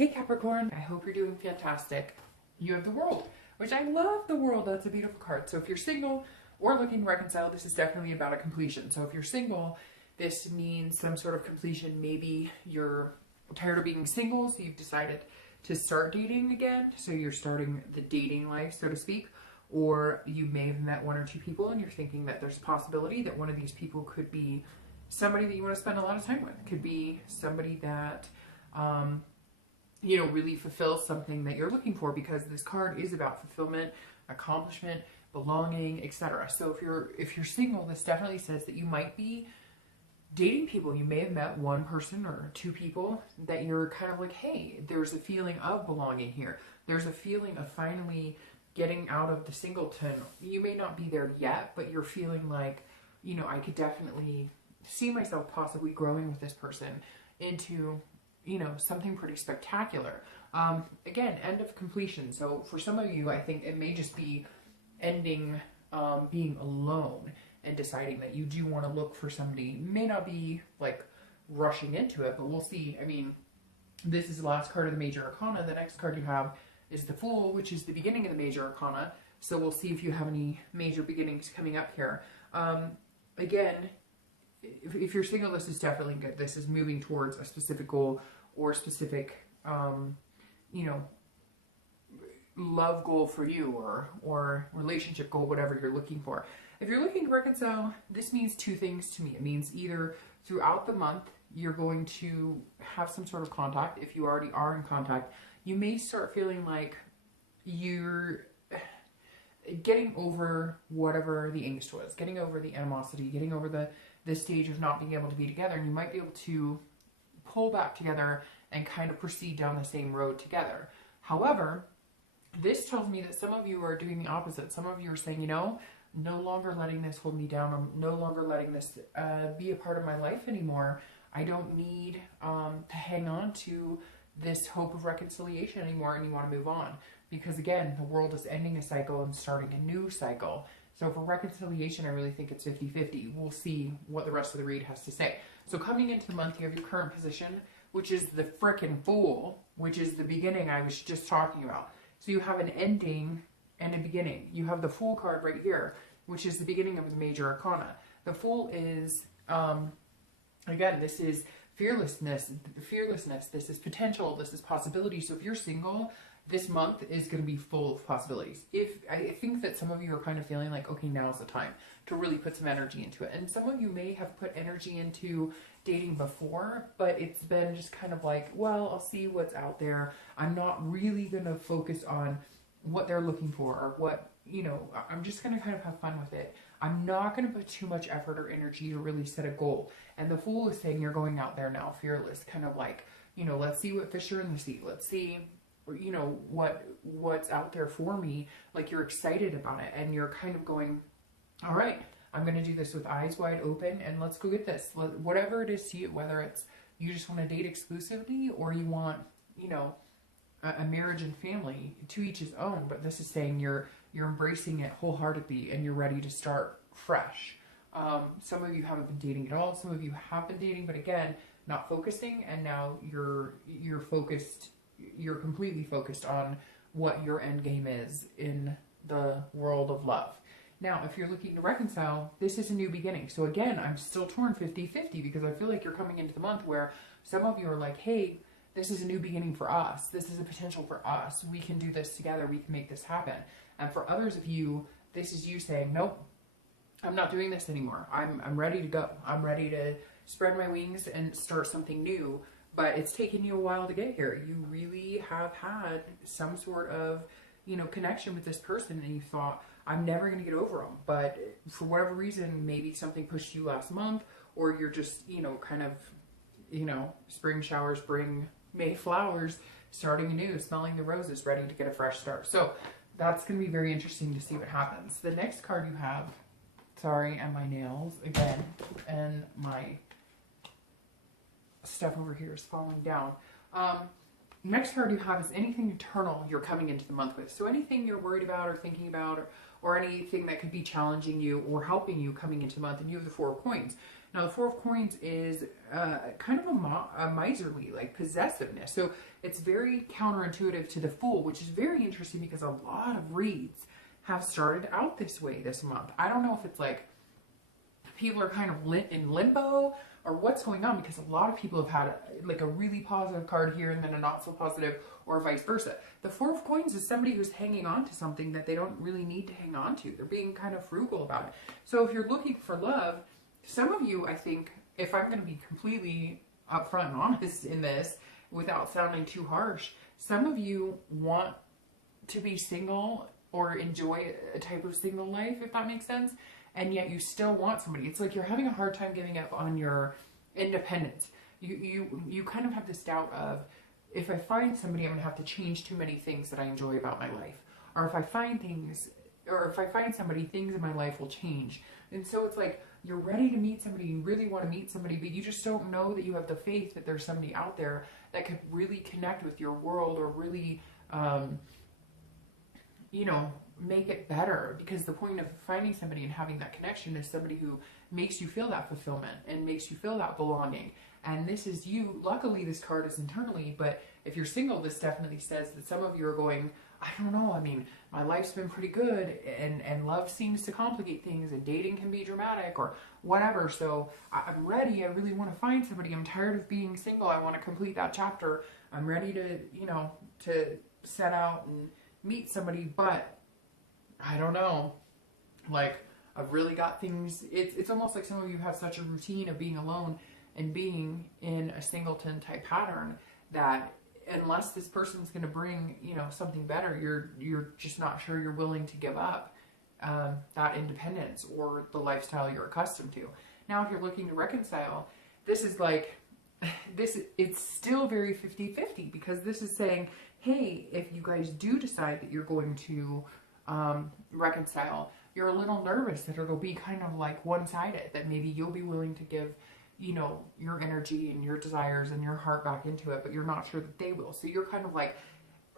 Hey Capricorn, I hope you're doing fantastic. You have the World, which I love the World. That's a beautiful card. So if you're single or looking to reconcile, this is definitely about a completion. So if you're single, this means some sort of completion. Maybe you're tired of being single, so you've decided to start dating again. So you're starting the dating life, so to speak. Or you may have met one or two people and you're thinking that there's a possibility that one of these people could be somebody that you want to spend a lot of time with. Could be somebody that, you know, really fulfills something that you're looking for, because this card is about fulfillment, accomplishment, belonging, etc. So if you're single, this definitely says that you might be dating people. You may have met one person or two people that you're kind of like, hey, there's a feeling of belonging here. There's a feeling of finally getting out of the singleton. You may not be there yet, but you're feeling like, you know, I could definitely see myself possibly growing with this person into, you know, something pretty spectacular. Again, end of completion. So for some of you, I think it may just be ending being alone and deciding that you do want to look for somebody. You may not be like rushing into it, but we'll see. I mean, this is the last card of the Major Arcana. The next card you have is the Fool, which is the beginning of the Major Arcana. So we'll see if you have any major beginnings coming up here. Again, if you're single, this is definitely good. This is moving towards a specific goal or a specific, you know, love goal for you, or relationship goal, whatever you're looking for. If you're looking to reconcile, this means two things to me. It means either throughout the month, you're going to have some sort of contact. If you already are in contact, you may start feeling like you're getting over whatever the angst was, getting over the animosity, getting over the stage of not being able to be together. And you might be able to pull back together and kind of proceed down the same road together. However, this tells me that some of you are doing the opposite. Some of you are saying, you know, no longer letting this hold me down. I'm no longer letting this be a part of my life anymore. I don't need to hang on to this hope of reconciliation anymore, and you want to move on. Because again, the World is ending a cycle and starting a new cycle. So for reconciliation, I really think it's 50-50. We'll see what the rest of the read has to say. So coming into the month, you have your current position, which is the frickin' Fool, which is the beginning I was just talking about. So you have an ending and a beginning. You have the Fool card right here, which is the beginning of the Major Arcana. The Fool is, again, this is fearlessness, this is potential, this is possibility. So if you're single, this month is going to be full of possibilities. I think that some of you are kind of feeling like, okay, now's the time to really put some energy into it. And some of you may have put energy into dating before, but it's been just kind of like, well, I'll see what's out there. I'm not really going to focus on what they're looking for or what, you know, I'm just going to kind of have fun with it. I'm not going to put too much effort or energy to really set a goal. And the Fool is saying you're going out there now fearless, kind of like, you know, let's see what fish are in the sea. Let's see, you know, what's out there for me. Like, you're excited about it and you're kind of going, all right, I'm going to do this with eyes wide open and let's go get this. Whatever it is to you, whether it's you just want to date exclusively or you want, you know, a marriage and family, to each his own. But this is saying you're embracing it wholeheartedly and you're ready to start fresh. Some of you haven't been dating at all. Some of you have been dating, but again, not focusing. And now you're focused. You're completely focused on what your end game is in the world of love. Now, if you're looking to reconcile, this is a new beginning. So again, I'm still torn 50-50 because I feel like you're coming into the month where some of you are like, hey, this is a new beginning for us. This is a potential for us. We can do this together. We can make this happen. And for others of you, this is you saying, nope, I'm not doing this anymore. I'm ready to go. I'm ready to spread my wings and start something new. But it's taken you a while to get here. You really have had some sort of, you know, connection with this person and you thought, I'm never going to get over them. But for whatever reason, maybe something pushed you last month, or you're just, you know, kind of, you know, spring showers bring May flowers, starting anew, smelling the roses, ready to get a fresh start. So that's going to be very interesting to see what happens. The next card you have, sorry, and my nails again, and my stuff over here is falling down. Next card you have is anything eternal you're coming into the month with. So anything you're worried about or thinking about, or anything that could be challenging you or helping you coming into the month. And you have the 4 coins. Now, the Four of Coins is kind of a miserly, like possessiveness. So it's very counterintuitive to the Fool, which is very interesting because a lot of reads have started out this way this month. I don't know if it's like people are kind of in limbo or what's going on, because a lot of people have had like a really positive card here and then a not so positive, or vice versa. The Four of Coins is somebody who's hanging on to something that they don't really need to hang on to. They're being kind of frugal about it. So if you're looking for love, some of you, I think, if I'm going to be completely upfront and honest in this without sounding too harsh, some of you want to be single or enjoy a type of single life, if that makes sense, and yet you still want somebody. It's like you're having a hard time giving up on your independence. You kind of have this doubt of, if I find somebody, I'm going to have to change too many things that I enjoy about my life. Or if I find somebody, things in my life will change. And so it's like, you're ready to meet somebody, you really want to meet somebody, but you just don't know that you have the faith that there's somebody out there that could really connect with your world, or really, you know, make it better. Because the point of finding somebody and having that connection is somebody who makes you feel that fulfillment and makes you feel that belonging. And this is you. Luckily, this card is internally, but if you're single, this definitely says that some of you are going, I don't know, I mean, my life's been pretty good, and love seems to complicate things, and dating can be dramatic or whatever. So I'm ready. I really want to find somebody. I'm tired of being single. I want to complete that chapter. I'm ready to, you know, to set out and meet somebody, but I don't know. Like, I've really got things. It's almost like some of you have such a routine of being alone and being in a singleton type pattern that unless this person's going to bring, you know, something better, you're just not sure you're willing to give up that independence or the lifestyle you're accustomed to. Now, if you're looking to reconcile, this is like, it's still very 50-50, because this is saying, hey, if you guys do decide that you're going to reconcile, you're a little nervous that it'll be kind of like one-sided, that maybe you'll be willing to give, you know, your energy and your desires and your heart back into it, but you're not sure that they will. So you're kind of like,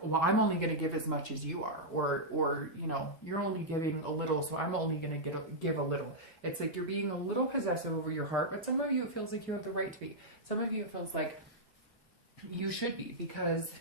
well, I'm only going to give as much as you are, or you know, you're only giving a little, so I'm only going to give a little. It's like you're being a little possessive over your heart, but some of you, it feels like you have the right to be. Some of you, it feels like you should be, because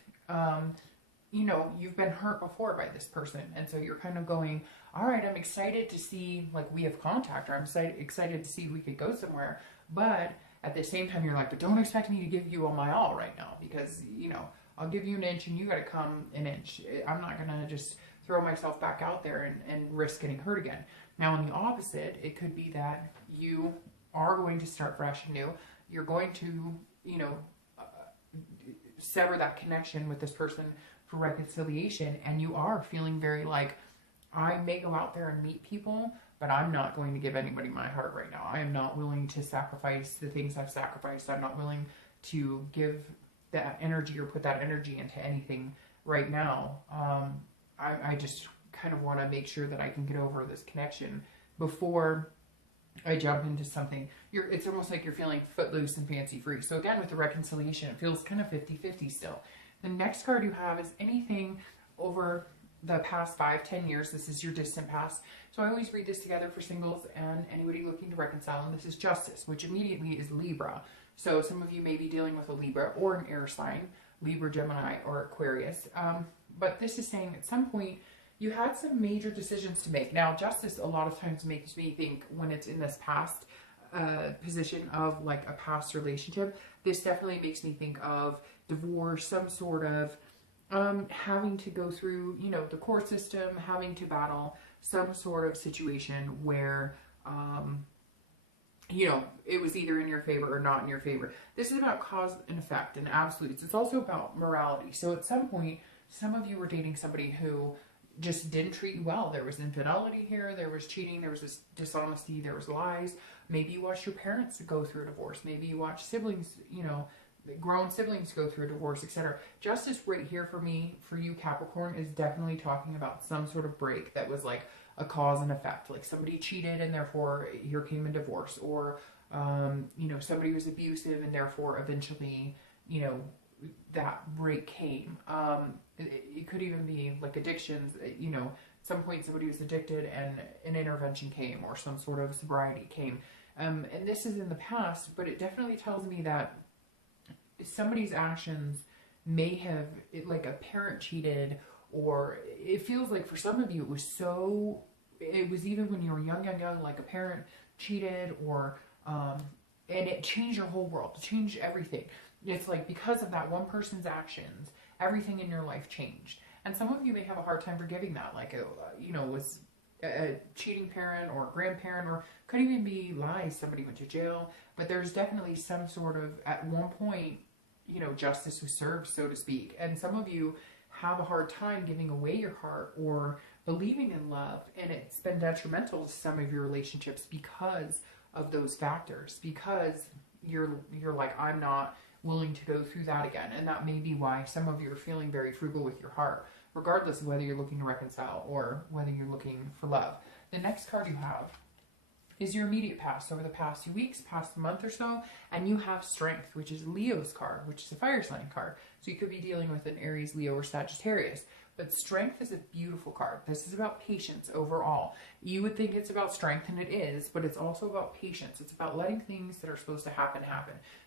you know, you've been hurt before by this person, and so you're kind of going, all right, I'm excited to see, like, we have contact, or I'm excited to see we could go somewhere. But at the same time, you're like, but don't expect me to give you all my all right now, because, you know, I'll give you an inch and you got to come an inch. I'm not going to just throw myself back out there and risk getting hurt again. Now, on the opposite, it could be that you are going to start fresh and new. You're going to, you know, sever that connection with this person for reconciliation, and you are feeling very like, I may go out there and meet people, but I'm not going to give anybody my heart right now. I am not willing to sacrifice the things I've sacrificed. I'm not willing to give that energy or put that energy into anything right now. I just kind of want to make sure that I can get over this connection before I jump into something. It's almost like you're feeling footloose and fancy free. So again, with the reconciliation, it feels kind of 50-50 still. The next card you have is anything over the past 5-10 years. This is your distant past. So I always read this together for singles and anybody looking to reconcile. And this is Justice, which immediately is Libra. So some of you may be dealing with a Libra or an air sign, Libra, Gemini, or Aquarius. But this is saying at some point you had some major decisions to make. Now, Justice a lot of times makes me think, when it's in this past position of like a past relationship, this definitely makes me think of divorce, some sort of having to go through, you know, the court system, having to battle some sort of situation where, you know, it was either in your favor or not in your favor. This is about cause and effect and absolutes. It's also about morality. So at some point, some of you were dating somebody who just didn't treat you well. There was infidelity here, there was cheating, there was dishonesty, there was lies. Maybe you watched your parents go through a divorce. Maybe you watched siblings, you know, grown siblings go through a divorce, etc. Justice right here for me, for you Capricorn, is definitely talking about some sort of break that was like a cause and effect. Like somebody cheated and therefore here came a divorce, or you know, somebody was abusive and therefore eventually, you know, that break came. It could even be like addictions, you know, at some point somebody was addicted and an intervention came, or some sort of sobriety came. And this is in the past, but it definitely tells me that somebody's actions may have, like a parent cheated, or it feels like for some of you it was even when you were young, like a parent cheated, or and it changed your whole world, it changed everything. It's like because of that one person's actions, everything in your life changed. And some of you may have a hard time forgiving that, like was a cheating parent or grandparent, or could even be lies, somebody went to jail. But there's definitely some sort of, at one point, justice was served, so to speak. And some of you have a hard time giving away your heart or believing in love, and it's been detrimental to some of your relationships because of those factors, because you're like, I'm not willing to go through that again. And that may be why some of you are feeling very frugal with your heart, regardless of whether you're looking to reconcile or whether you're looking for love. The next card you have is your immediate past, over the past few weeks, past month or so, and you have Strength, which is Leo's card, which is a fire sign card. So you could be dealing with an Aries, Leo, or Sagittarius. But Strength is a beautiful card. This is about patience overall. You would think it's about strength, and it is, but it's also about patience. It's about letting things that are supposed to happen.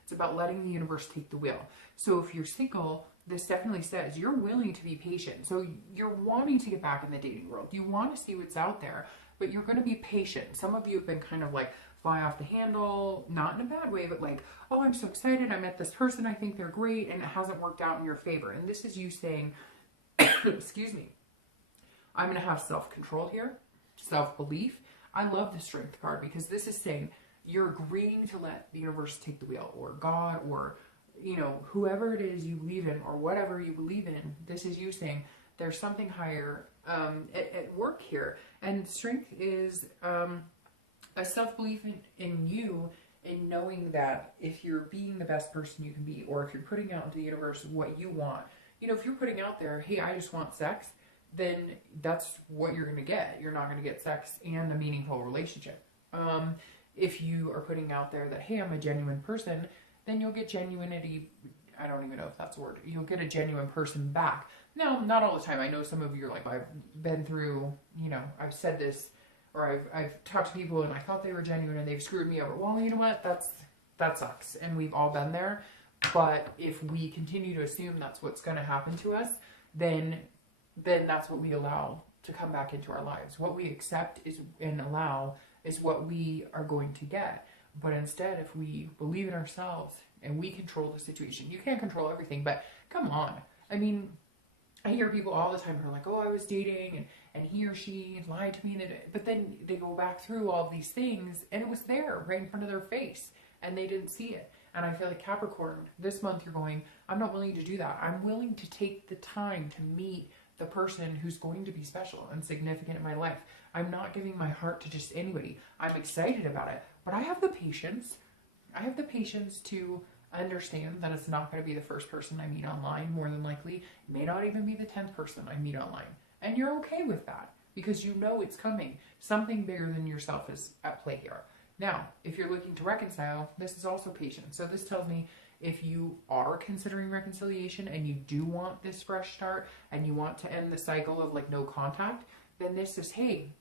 It's about letting the universe take the wheel. So if you're single, this definitely says you're willing to be patient. So you're wanting to get back in the dating world. You want to see what's out there, but you're going to be patient. Some of you have been kind of like fly off the handle, not in a bad way, but like, oh, I'm so excited. I met this person. I think they're great. And it hasn't worked out in your favor. And this is you saying, excuse me, I'm going to have self-control here, self-belief. I love the Strength card because this is saying you're agreeing to let the universe take the wheel, or God, or, whoever it is you believe in, or whatever you believe in. This is you saying there's something higher at work here. And Strength is a self-belief in you, in knowing that if you're being the best person you can be, or if you're putting out into the universe what you want, if you're putting out there, hey, I just want sex, then that's what you're going to get. You're not going to get sex and a meaningful relationship. If you are putting out there that, hey, I'm a genuine person, then you'll get genuinity. I don't even know if that's a word. You'll get a genuine person back. Now, not all the time. I know some of you are like, I've been through, I've said this, or I've talked to people and I thought they were genuine and they've screwed me over. Well, you know what? That sucks. And we've all been there. But if we continue to assume that's what's going to happen to us, then that's what we allow to come back into our lives. What we accept and allow is what we are going to get. But instead, if we believe in ourselves and we control the situation, you can't control everything, but come on. I mean, I hear people all the time who are like, oh, I was dating and he or she lied to me. But then they go back through all these things and it was there right in front of their face and they didn't see it. And I feel like Capricorn, this month you're going, I'm not willing to do that. I'm willing to take the time to meet the person who's going to be special and significant in my life. I'm not giving my heart to just anybody. I'm excited about it, but I have the patience. I have the patience to understand that it's not going to be the first person I meet online, more than likely. It may not even be the 10th person I meet online. And you're okay with that because you know it's coming. Something bigger than yourself is at play here. Now, if you're looking to reconcile, this is also patience. So this tells me if you are considering reconciliation and you do want this fresh start and you want to end the cycle of like no contact, then this is, hey,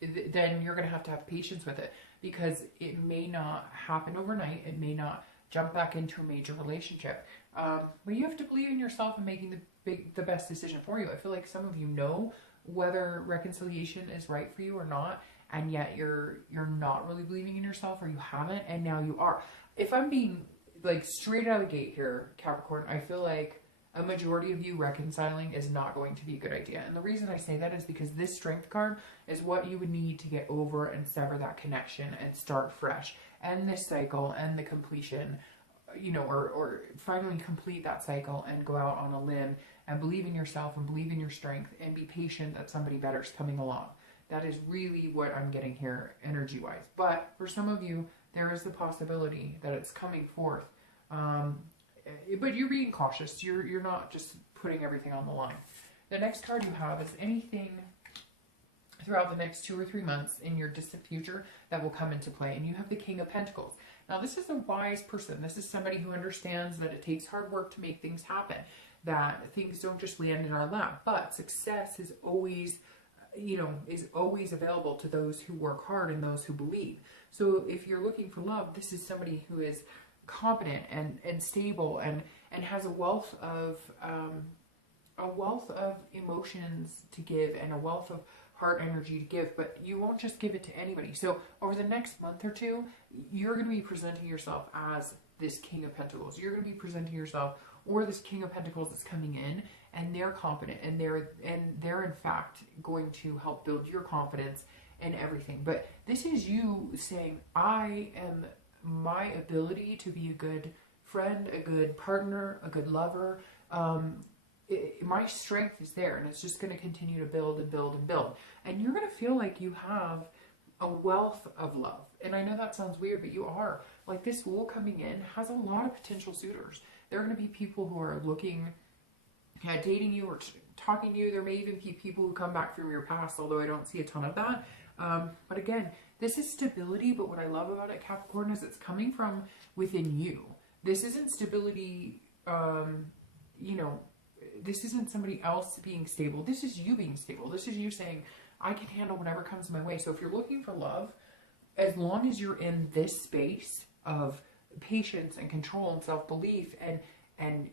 then you're going to have patience with it because it may not happen overnight. It may not jump back into a major relationship. But you have to believe in yourself and making the best decision for you. I feel like some of you know whether reconciliation is right for you or not, and yet you're not really believing in yourself, or you haven't, and now you are. If I'm being like straight out of the gate here, Capricorn, I feel like a majority of you reconciling is not going to be a good idea. And the reason I say that is because this Strength card is what you would need to get over and sever that connection and start fresh. End this cycle and the completion, or finally complete that cycle and go out on a limb and believe in yourself and believe in your strength and be patient that somebody better is coming along. That is really what I'm getting here energy-wise. But for some of you, there is the possibility that it's coming forth. But you're being cautious. You're not just putting everything on the line. The next card you have is anything throughout the next 2 or 3 months in your distant future that will come into play. And you have the King of Pentacles. Now, this is a wise person. This is somebody who understands that it takes hard work to make things happen, that things don't just land in our lap. But success is always you know, is always available to those who work hard and those who believe. So if you're looking for love, this is somebody who is competent and stable and has a wealth of emotions to give and a wealth of heart energy to give, but you won't just give it to anybody. So over the next month or two, you're going to be presenting yourself as this King of Pentacles. You're going to be presenting yourself, or this King of Pentacles that's coming in, and they're competent, and they're in fact going to help build your confidence and everything. But this is you saying, I am my ability to be a good friend, a good partner, a good lover. My strength is there, and it's just going to continue to build and build and build. And you're going to feel like you have a wealth of love. And I know that sounds weird, but you are. Like, this Fool coming in has a lot of potential suitors. There are going to be people who are looking at dating you or talking to you. There may even be people who come back from your past, although I don't see a ton of that. But again, this is stability, but what I love about it, Capricorn, is it's coming from within you. This isn't stability, you know, this isn't somebody else being stable. This is you being stable. This is you saying, I can handle whatever comes my way. So if you're looking for love, as long as you're in this space of patience and control and self-belief and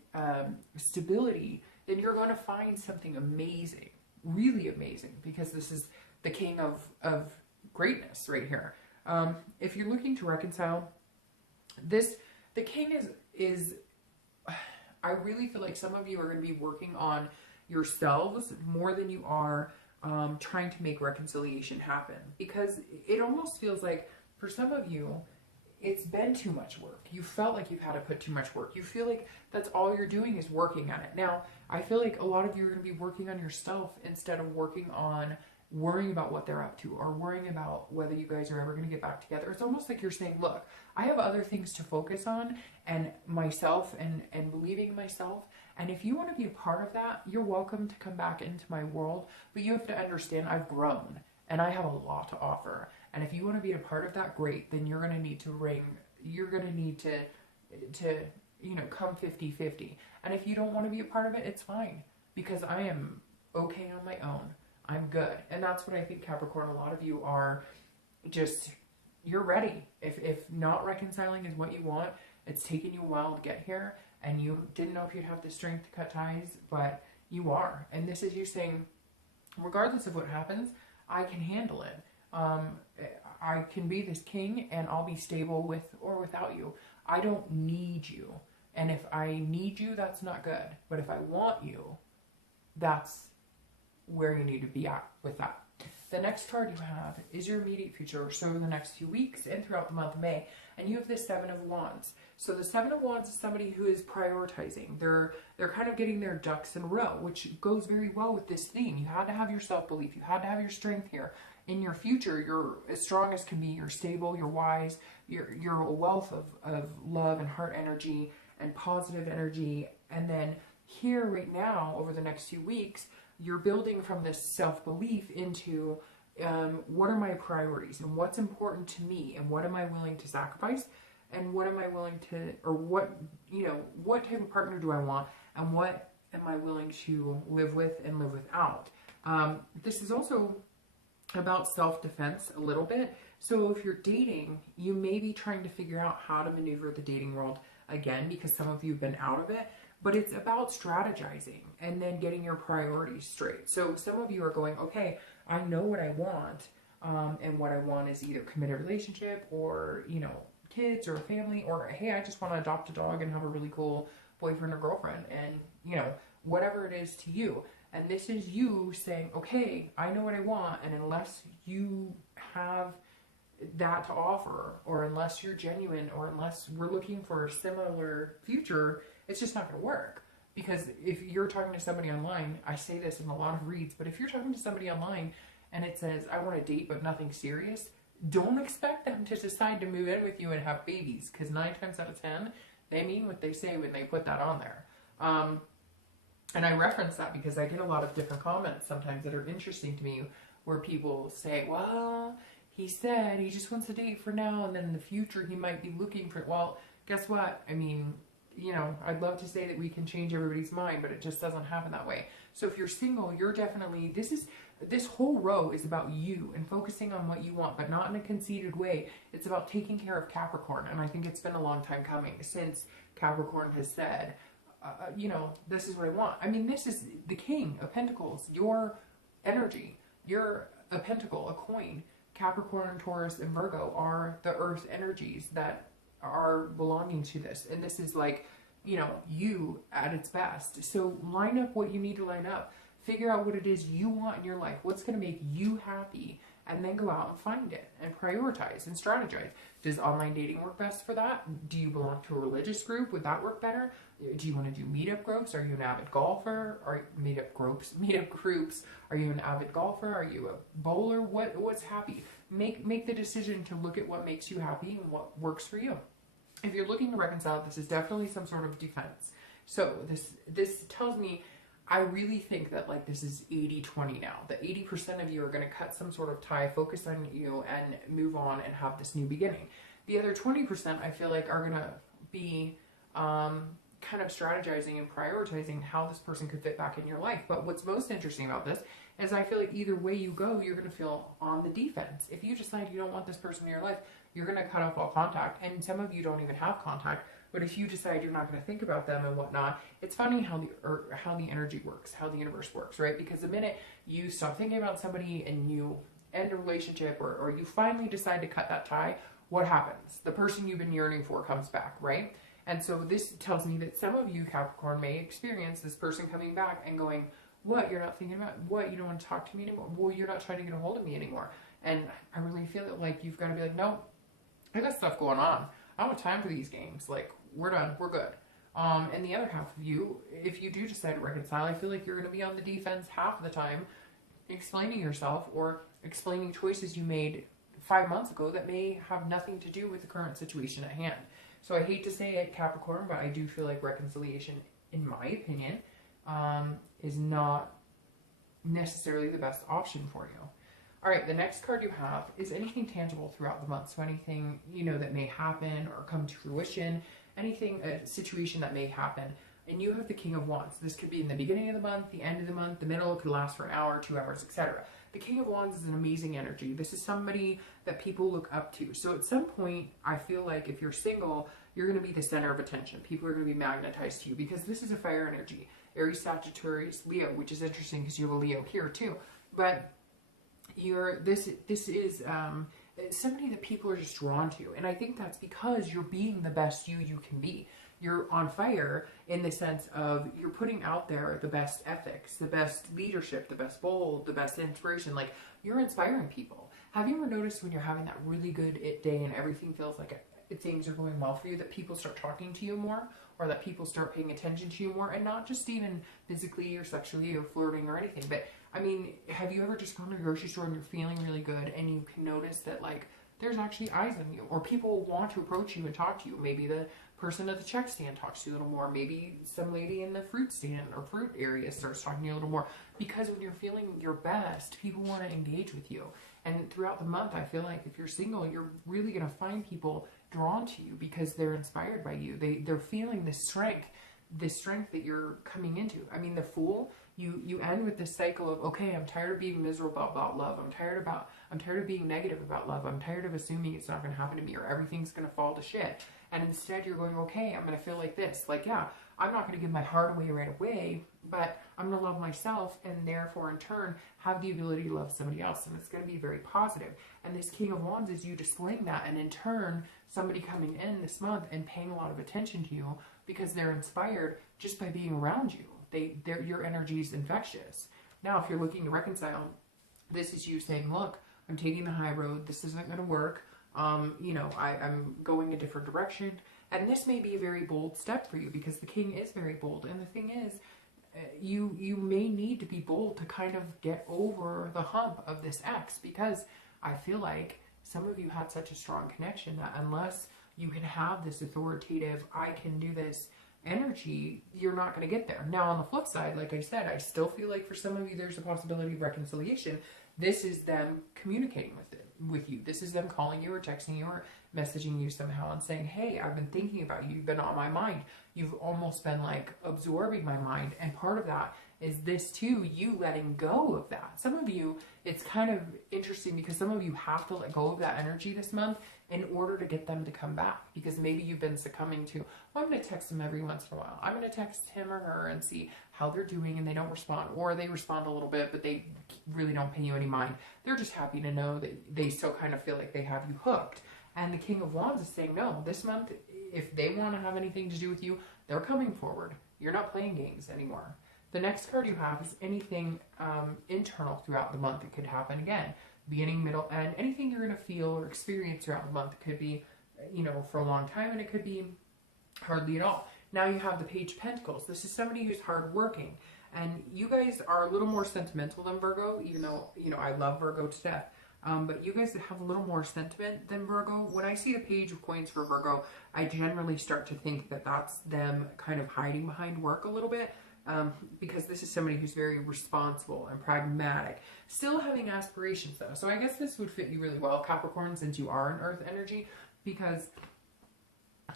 stability, then you're going to find something amazing, really amazing, because this is the king of greatness right here. If you're looking to reconcile, the king is I really feel like some of you are going to be working on yourselves more than you are trying to make reconciliation happen, because it almost feels like for some of you, it's been too much work. You felt like you've had to put too much work. You feel like that's all you're doing is working at it. Now, I feel like a lot of you are going to be working on yourself instead of working on worrying about what they're up to or worrying about whether you guys are ever going to get back together. It's almost like you're saying, look, I have other things to focus on, and myself and believing in myself. And if you want to be a part of that, you're welcome to come back into my world. But you have to understand, I've grown and I have a lot to offer. And if you want to be a part of that, great. Then you're going to need to you know, come 50-50. And if you don't want to be a part of it, it's fine, because I am okay on my own. I'm good. And that's what I think, Capricorn, a lot of you are just, you're ready. If not reconciling is what you want, it's taken you a while to get here, and you didn't know if you'd have the strength to cut ties, but you are. And this is you saying, regardless of what happens, I can handle it. I can be this king, and I'll be stable with or without you. I don't need you. And if I need you, that's not good. But if I want you, that's where you need to be at with that. The next card you have is your immediate future, so in the next few weeks and throughout the month of May. And you have the Seven of Wands. So the Seven of Wands is somebody who is prioritizing. They're kind of getting their ducks in a row, which goes very well with this theme. You had to have your self-belief. You had to have your strength here. In your future, you're as strong as can be. You're stable. You're wise. You're a wealth of love and heart energy and positive energy. And then here right now, over the next few weeks, you're building from this self-belief into what are my priorities and what's important to me, and what am I willing to sacrifice, and what am I willing to, or what, you know, what type of partner do I want, and what am I willing to live with and live without. This is also about self-defense a little bit. So if you're dating, you may be trying to figure out how to maneuver the dating world again, because some of you have been out of it. But it's about strategizing and then getting your priorities straight. So some of you are going, okay, I know what I want. And what I want is either committed relationship or, you know, kids or a family, or, hey, I just want to adopt a dog and have a really cool boyfriend or girlfriend, and, you know, whatever it is to you. And this is you saying, okay, I know what I want. And unless you have that to offer, or unless you're genuine, or unless we're looking for a similar future, it's just not going to work. Because if you're talking to somebody online, I say this in a lot of reads, but if you're talking to somebody online and it says, I want to date but nothing serious, don't expect them to decide to move in with you and have babies, because 9 times out of 10, they mean what they say when they put that on there. And I reference that because I get a lot of different comments sometimes that are interesting to me, where people say, well, he said he just wants to date for now, and then in the future he might be looking for, well, guess what? I mean, you know, I'd love to say that we can change everybody's mind, but it just doesn't happen that way. So if you're single, you're definitely, this whole row is about you and focusing on what you want, but not in a conceited way. It's about taking care of Capricorn. And I think it's been a long time coming since Capricorn has said, you know, this is what I want. I mean, this is the King of Pentacles, your energy. You're a pentacle, a coin. Capricorn, Taurus, and Virgo are the earth energies that are belonging to this. And this is like, you know, you at its best. So line up what you need to line up. Figure out what it is you want in your life. What's going to make you happy. And then go out and find it. And prioritize and strategize. Does online dating work best for that? Do you belong to a religious group? Would that work better? Do you want to do meetup groups? Are you an avid golfer? Or meetup groups? Are you an avid golfer? Are you a bowler? What's happy? Make the decision to look at what makes you happy and what works for you. If you're looking to reconcile, this is definitely some sort of defense. So this tells me, I really think that like this is 80-20 now. That 80% of you are going to cut some sort of tie, focus on you, and move on and have this new beginning. The other 20% I feel like are going to be kind of strategizing and prioritizing how this person could fit back in your life. But what's most interesting about this is I feel like either way you go, you're going to feel on the defense. If you decide you don't want this person in your life, you're going to cut off all contact. And some of you don't even have contact. But if you decide you're not going to think about them and whatnot, it's funny how the energy works, how the universe works, right? Because the minute you stop thinking about somebody and you end a relationship or you finally decide to cut that tie, what happens? The person you've been yearning for comes back, right? And so this tells me that some of you, Capricorn, may experience this person coming back and going, what? You're not thinking about what? You don't want to talk to me anymore? Well, you're not trying to get a hold of me anymore. And I really feel like you've got to be like, no, I got stuff going on. I don't have time for these games. Like, we're done. We're good. And the other half of you, if you do decide to reconcile, I feel like you're going to be on the defense half of the time, explaining yourself or explaining choices you made 5 months ago that may have nothing to do with the current situation at hand. So I hate to say it, Capricorn, but I do feel like reconciliation, in my opinion, is not necessarily the best option for you. All right, the next card you have is anything tangible throughout the month. So anything, you know, that may happen or come to fruition, anything, a situation that may happen. And you have the King of Wands. This could be in the beginning of the month, the end of the month, the middle. It could last for an hour, 2 hours, etc. The King of Wands is an amazing energy. This is somebody that people look up to. So at some point, I feel like if you're single, you're going to be the center of attention. People are going to be magnetized to you because this is a fire energy. Aries, Sagittarius, Leo, which is interesting because you have a Leo here too. But this is somebody that people are just drawn to. And I think that's because you're being the best you can be. You're on fire in the sense of you're putting out there the best ethics, the best leadership, the best bold, the best inspiration. Like, you're inspiring people. Have you ever noticed when you're having that really good day and everything feels like things are going well for you, that people start talking to you more, or that people start paying attention to you more, and not just even physically or sexually or flirting or anything, but I mean, have you ever just gone to the grocery store and you're feeling really good and you can notice that like there's actually eyes on you, or people want to approach you and talk to you? Maybe the person at the check stand talks to you a little more. Maybe some lady in the fruit stand or fruit area starts talking to you a little more, because when you're feeling your best, people want to engage with you. And throughout the month, I feel like if you're single, you're really going to find people drawn to you because they're inspired by you. They're feeling this strength that you're coming into. I mean, the Fool, you end with this cycle of, okay, I'm tired of being miserable about love. I'm tired of being negative about love. I'm tired of assuming it's not going to happen to me or everything's going to fall to shit. And instead you're going, okay, I'm going to feel like this. Like, yeah, I'm not going to give my heart away right away, but I'm going to love myself and therefore in turn have the ability to love somebody else. And it's going to be very positive. And this King of Wands is you displaying that, and in turn somebody coming in this month and paying a lot of attention to you because they're inspired just by being around you. Your energy is infectious. Now, if you're looking to reconcile, this is you saying, look, I'm taking the high road. This isn't going to work. You know, I'm going a different direction. And this may be a very bold step for you because the King is very bold. And the thing is, you may need to be bold to kind of get over the hump of this ex, because I feel like some of you had such a strong connection that unless you can have this authoritative, I can do this energy, you're not going to get there. Now, on the flip side, like I said, I still feel like for some of you, there's a possibility of reconciliation. This is them communicating with you. This is them calling you or texting you or messaging you somehow and saying, hey, I've been thinking about you. You've been on my mind. you've almost been like absorbing my mind. And part of that is this too, you letting go of that. Some of you, it's kind of interesting because some of you have to let go of that energy this month in order to get them to come back, because maybe you've been succumbing to, well, I'm going to text them every once in a while. I'm going to text him or her and see how they're doing, and they don't respond, or they respond a little bit, but they really don't pay you any mind. They're just happy to know that they still kind of feel like they have you hooked. And the King of Wands is saying, no, this month, if they want to have anything to do with you, they're coming forward. You're not playing games anymore. The next card you have is anything internal throughout the month. It could happen again, beginning, middle, and anything you're going to feel or experience throughout the month. It could be, you know, for a long time, and it could be hardly at all. Now you have the Page of Pentacles. This is somebody who's hardworking, and you guys are a little more sentimental than Virgo, even though, you know, I love Virgo to death. But you guys have a little more sentiment than Virgo. When I see the Page of Coins for Virgo, I generally start to think that that's them kind of hiding behind work a little bit. Because this is somebody who's very responsible and pragmatic, still having aspirations though. So I guess this would fit you really well, Capricorn, since you are an earth energy, because,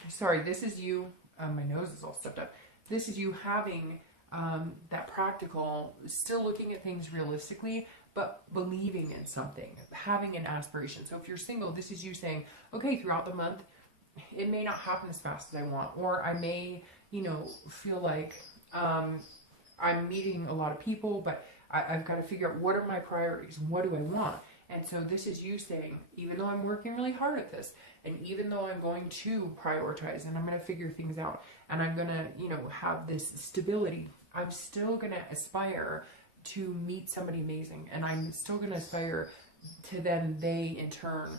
sorry, this is you, my nose is all stuffed up. This is you having that practical, still looking at things realistically, but believing in something, having an aspiration. So if you're single, this is you saying, okay, throughout the month, it may not happen as fast as I want, or I may, you know, feel like I'm meeting a lot of people, but I've got to figure out what are my priorities and what do I want. And so this is you saying, even though I'm working really hard at this, and even though I'm going to prioritize and I'm going to figure things out, and I'm going to, you know, have this stability, I'm still going to aspire to meet somebody amazing. And I'm still going to aspire to then they in turn,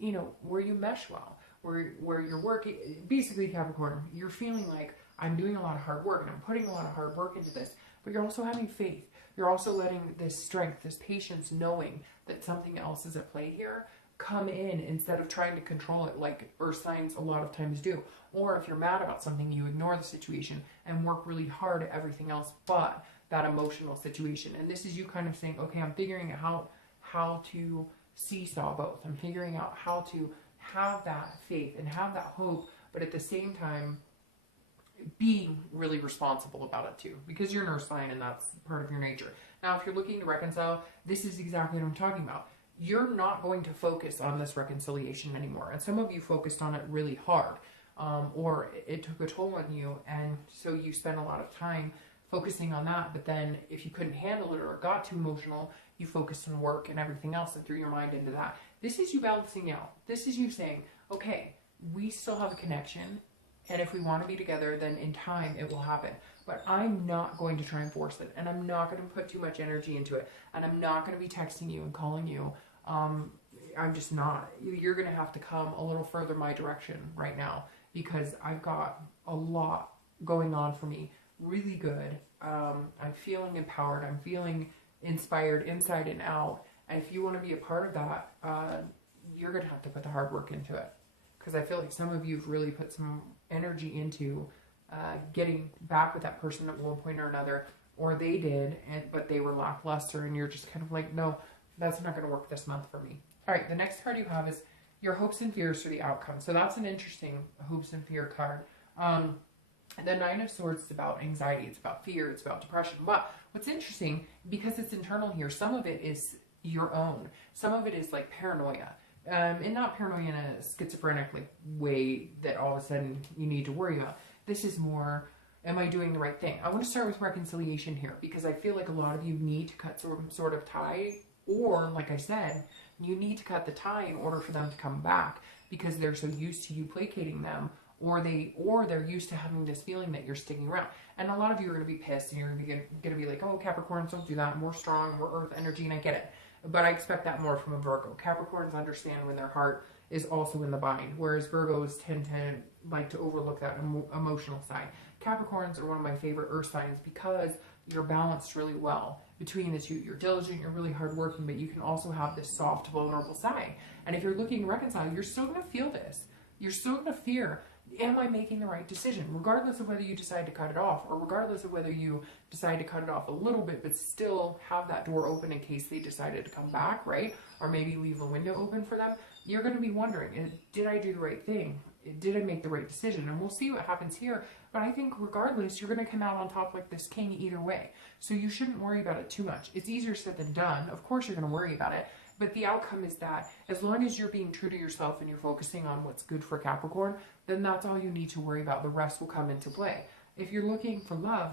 you know, where you mesh well, where you're working, basically Capricorn, you're feeling like, I'm doing a lot of hard work and I'm putting a lot of hard work into this, but you're also having faith. You're also letting this strength, this patience, knowing that something else is at play here, come in instead of trying to control it like earth signs a lot of times do. Or if you're mad about something, you ignore the situation and work really hard at everything else but that emotional situation. And this is you kind of saying, okay, I'm figuring out how to seesaw both. I'm figuring out how to have that faith and have that hope, but at the same time, being really responsible about it too, because you're an earth sign and that's part of your nature. Now, if you're looking to reconcile, this is exactly what I'm talking about. You're not going to focus on this reconciliation anymore. And some of you focused on it really hard, or it took a toll on you. And so you spent a lot of time focusing on that. But then if you couldn't handle it or it got too emotional, you focused on work and everything else and threw your mind into that. This is you balancing out. This is you saying, okay, we still have a connection. And if we want to be together, then in time it will happen. But I'm not going to try and force it. And I'm not going to put too much energy into it. And I'm not going to be texting you and calling you. I'm just not. You're going to have to come a little further my direction right now, because I've got a lot going on for me. Really good. I'm feeling empowered. I'm feeling inspired inside and out. And if you want to be a part of that, you're going to have to put the hard work into it. Because I feel like some of you have really put some energy into getting back with that person at one point or another, or they did, but they were lackluster, and you're just kind of like, no, that's not going to work this month for me. All right, the next card you have is your hopes and fears for the outcome. So that's an interesting hopes and fear card. The Nine of Swords is about anxiety, it's about fear, it's about depression. But what's interesting, because it's internal here, some of it is your own. Some of it is like paranoia. And not paranoia in a schizophrenic way that all of a sudden you need to worry about. This is more, am I doing the right thing? I want to start with reconciliation here, because I feel like a lot of you need to cut some sort of tie, or like I said, you need to cut the tie in order for them to come back, because they're so used to you placating them, or they're used to having this feeling that you're sticking around. And a lot of you are going to be pissed, and you're going to be like, oh, Capricorns, don't do that. We're strong, we're earth energy, and I get it. But I expect that more from a Virgo. Capricorns understand when their heart is also in the bind, whereas Virgos tend to like to overlook that emotional side. Capricorns are one of my favorite earth signs because you're balanced really well between the two. You're diligent, you're really hardworking, but you can also have this soft, vulnerable side. And if you're looking to reconcile, you're still going to feel this. You're still going to fear, am I making the right decision? Regardless of whether you decide to cut it off, or regardless of whether you decide to cut it off a little bit, but still have that door open in case they decided to come back, right? Or maybe leave the window open for them. You're going to be wondering, did I do the right thing? did I make the right decision? And we'll see what happens here. But I think regardless, you're going to come out on top like this king either way. So you shouldn't worry about it too much. It's easier said than done. Of course you're going to worry about it. But the outcome is that as long as you're being true to yourself and you're focusing on what's good for Capricorn, then that's all you need to worry about. The rest will come into play. If you're looking for love,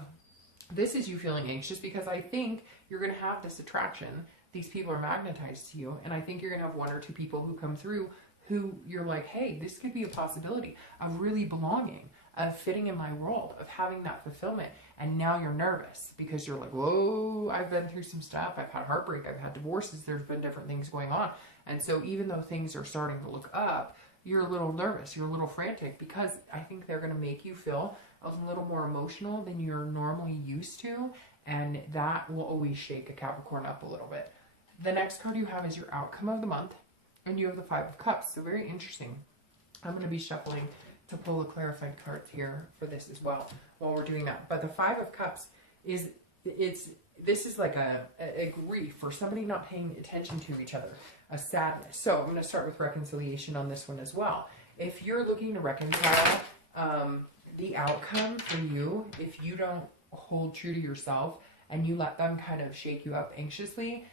this is you feeling anxious because I think you're going to have this attraction. These people are magnetized to you. And I think you're going to have one or two people who come through who you're like, hey, this could be a possibility of really belonging, of fitting in my world, of having that fulfillment. And now you're nervous because you're like, whoa, I've been through some stuff. I've had heartbreak. I've had divorces. There's been different things going on. And so even though things are starting to look up, you're a little nervous. You're a little frantic because I think they're going to make you feel a little more emotional than you're normally used to. And that will always shake a Capricorn up a little bit. The next card you have is your outcome of the month. And you have the Five of Cups. So very interesting. I'm going to be shuffling to pull the clarifying cards here for this as well while we're doing that. But the Five of Cups is, this is like a grief or somebody not paying attention to each other, a sadness. So I'm going to start with reconciliation on this one as well. If you're looking to reconcile the outcome for you, if you don't hold true to yourself and you let them kind of shake you up anxiously,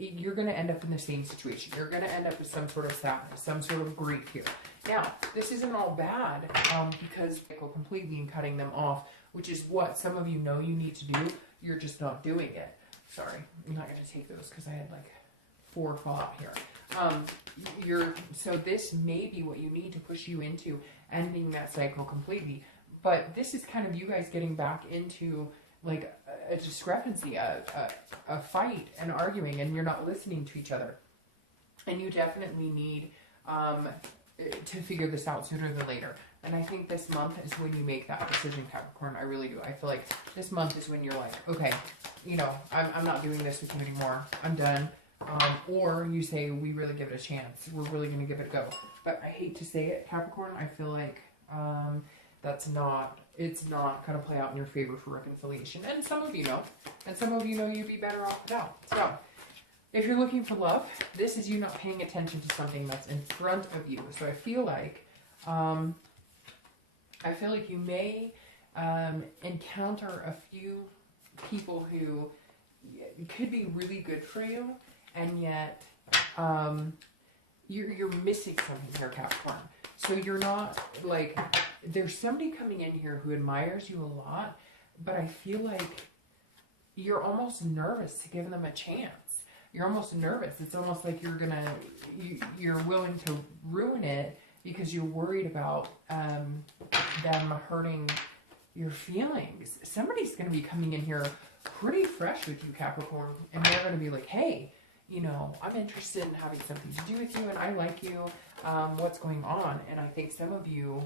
you're going to end up in the same situation. You're going to end up with some sort of sadness, some sort of grief here. Now, this isn't all bad because they go completely and cutting them off, which is what some of you know you need to do. You're just not doing it. Sorry, I'm not going to take those because I had like 4 fall out here. So this may be what you need to push you into ending that cycle completely. But this is kind of you guys getting back into like a discrepancy, a fight, and arguing, and you're not listening to each other. And you definitely need to figure this out sooner than later. And I think this month is when you make that decision, Capricorn. I really do. I feel like this month is when you're like, okay, you know, I'm not doing this with you anymore. I'm done. Or you say, we really give it a chance. We're really going to give it a go. But I hate to say it, Capricorn. I feel like it's not going to play out in your favor for reconciliation. And some of you know. And some of you know you'd be better off without. So, if you're looking for love, this is you not paying attention to something that's in front of you. So I feel like you may encounter a few people who could be really good for you, and yet you're missing something here, Capricorn. So you're not like, there's somebody coming in here who admires you a lot, but I feel like you're almost nervous to give them a chance. You're almost nervous. It's almost like you're willing to ruin it because you're worried about them hurting your feelings. Somebody's going to be coming in here pretty fresh with you, Capricorn, and they're going to be like, hey, you know, I'm interested in having something to do with you, and I like you. What's going on? And I think some of you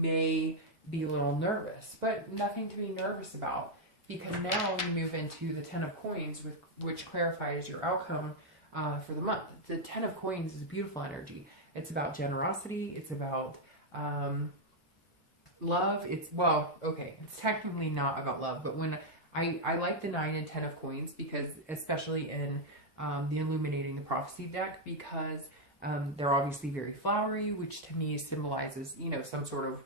may be a little nervous, but nothing to be nervous about, because now you move into the Ten of Coins, which clarifies your outcome for the month. The Ten of Coins is a beautiful energy. It's about generosity. It's about love. It's technically not about love, but when I like the 9 and 10 of Coins, because especially in the Illuminating the Prophecy deck, because they're obviously very flowery, which to me symbolizes, you know, some sort of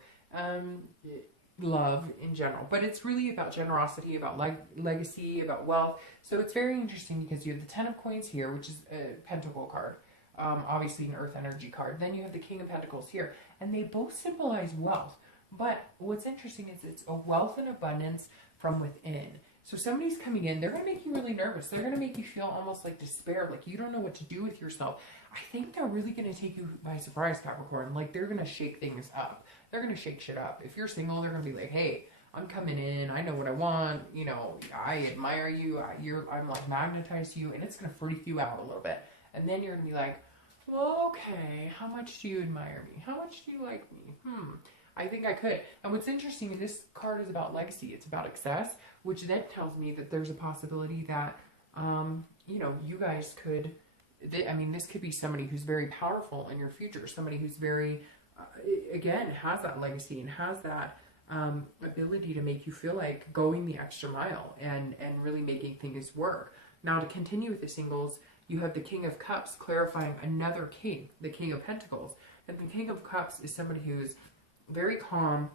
love in general. But it's really about generosity, about legacy, about wealth. So it's very interesting because you have the 10 of Coins here, which is a Pentacle card, obviously an Earth energy card. Then you have the King of Pentacles here, and they both symbolize wealth. But what's interesting is it's a wealth and abundance from within. So somebody's coming in, they're going to make you really nervous. They're going to make you feel almost like despair, like you don't know what to do with yourself. I think they're really going to take you by surprise, Capricorn. Like they're going to shake things up. They're going to shake shit up. If you're single, they're going to be like, hey, I'm coming in. I know what I want. You know, I admire you. I'm like magnetized to you. And it's going to freak you out a little bit. And then you're going to be like, well, okay, how much do you admire me? How much do you like me? I think I could. And what's interesting is this card is about legacy. It's about excess, which then tells me that there's a possibility that, you know, you guys could, this could be somebody who's very powerful in your future. Somebody who's very, again, has that legacy and has that ability to make you feel like going the extra mile and really making things work. Now, to continue with the singles, you have the King of Cups clarifying another king, the King of Pentacles. And the King of Cups is somebody who's very calm,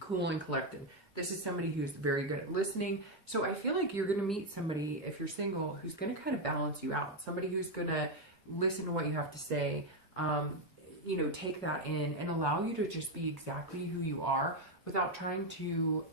cool, and collected. This is somebody who's very good at listening. So I feel like you're going to meet somebody, if you're single, who's going to kind of balance you out. Somebody who's going to listen to what you have to say, you know, take that in and allow you to just be exactly who you are without trying to,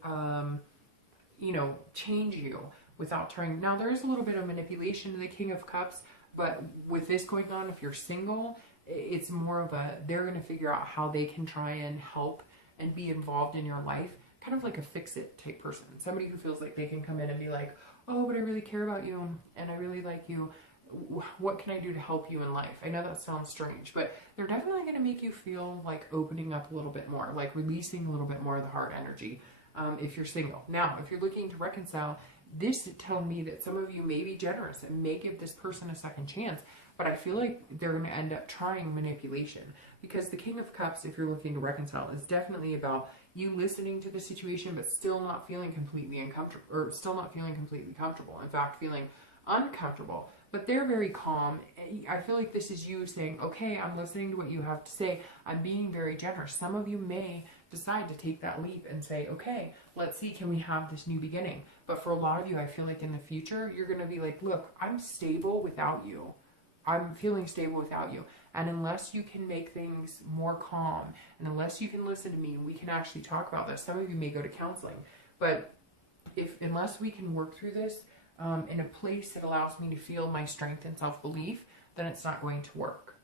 you know, change you, without trying. Now, there is a little bit of manipulation in the King of Cups, but with this going on, if you're single, it's more of a, they're going to figure out how they can try and help and be involved in your life, kind of like a fix-it type person. Somebody who feels like they can come in and be like, oh, but I really care about you and I really like you. What can I do to help you in life? I know that sounds strange, but they're definitely going to make you feel like opening up a little bit more, like releasing a little bit more of the heart energy, if you're single. Now, if you're looking to reconcile, this tells me that some of you may be generous and may give this person a second chance, but I feel like they're going to end up trying manipulation, because the King of Cups, if you're looking to reconcile, is definitely about you listening to the situation but still not feeling completely uncomfortable, or still not feeling completely comfortable. In fact, feeling uncomfortable. But they're very calm. I feel like this is you saying, okay, I'm listening to what you have to say. I'm being very generous. Some of you may decide to take that leap and say, okay, let's see, can we have this new beginning? But for a lot of you, I feel like in the future, you're going to be like, look, I'm stable without you. I'm feeling stable without you. And unless you can make things more calm, and unless you can listen to me, we can actually talk about this. Some of you may go to counseling. But unless we can work through this in a place that allows me to feel my strength and self-belief, then it's not going to work.